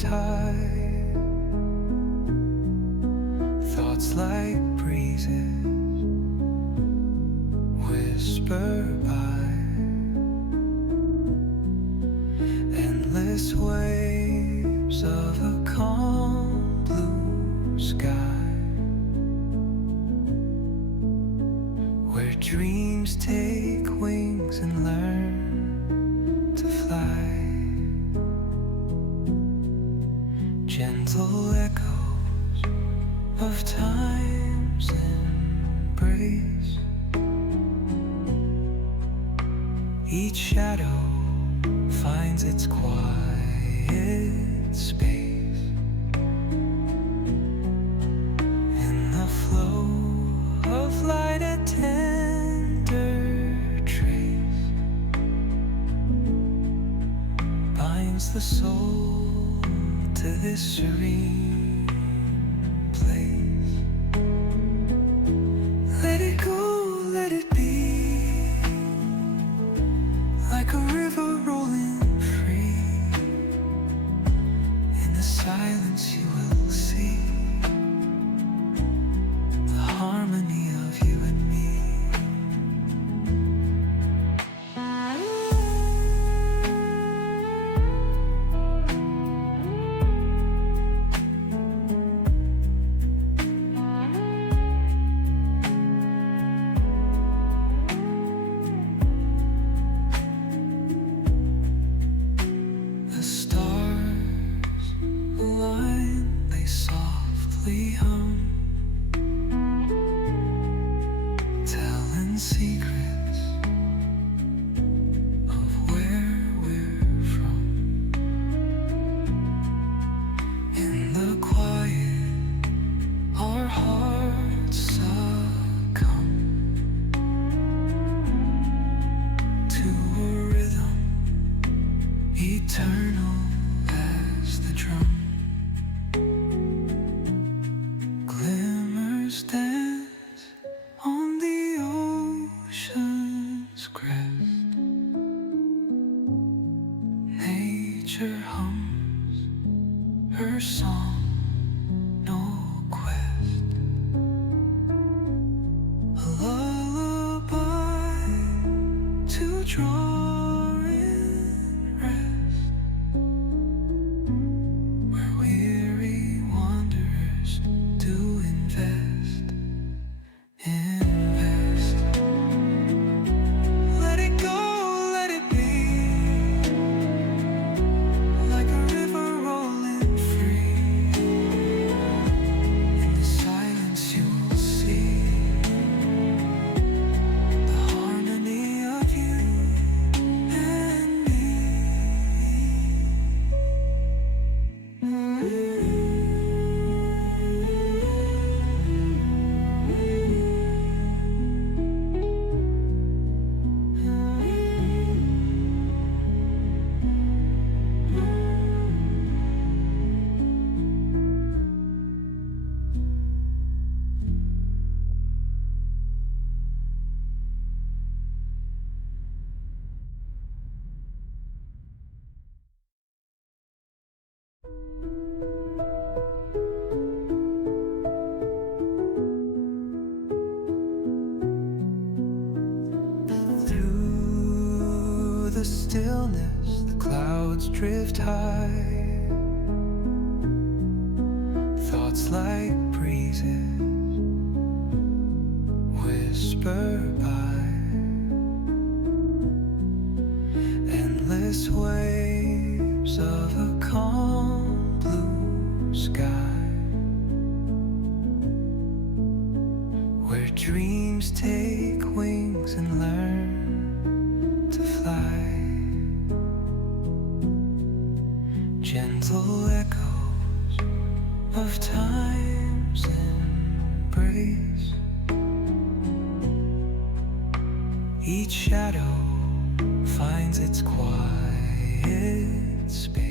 drift high, thoughts like breezes whisper by, endless waves of a calm blue sky, where dreams take wings and learn to fly. Gentle echoes of time's embrace, each shadow finds its quiet space. In the flow of light, a tender trace binds the soul to this serene place. Let it go, let it be, like a river rolling free. In the silence you will see the harmony of you and me. The stars align, they softly hum, telling secrets of where we're from. In the quiet, our hearts succumb to a rhythm eternal as the drum. Glimmers dance on the ocean's crest. Nature hums her song, no quest. A lullaby to draw in rest, where weary wanderers do invest. Let it go, let it be, like a river rolling free. In the silence you will see the harmony of you and me. Through the stillness, the clouds drift high, thoughts like breezes whisper by, endless waves of a calm blue sky, where dreams take wings and learn to fly. Gentle echoes of time's embrace, each shadow finds its quiet space.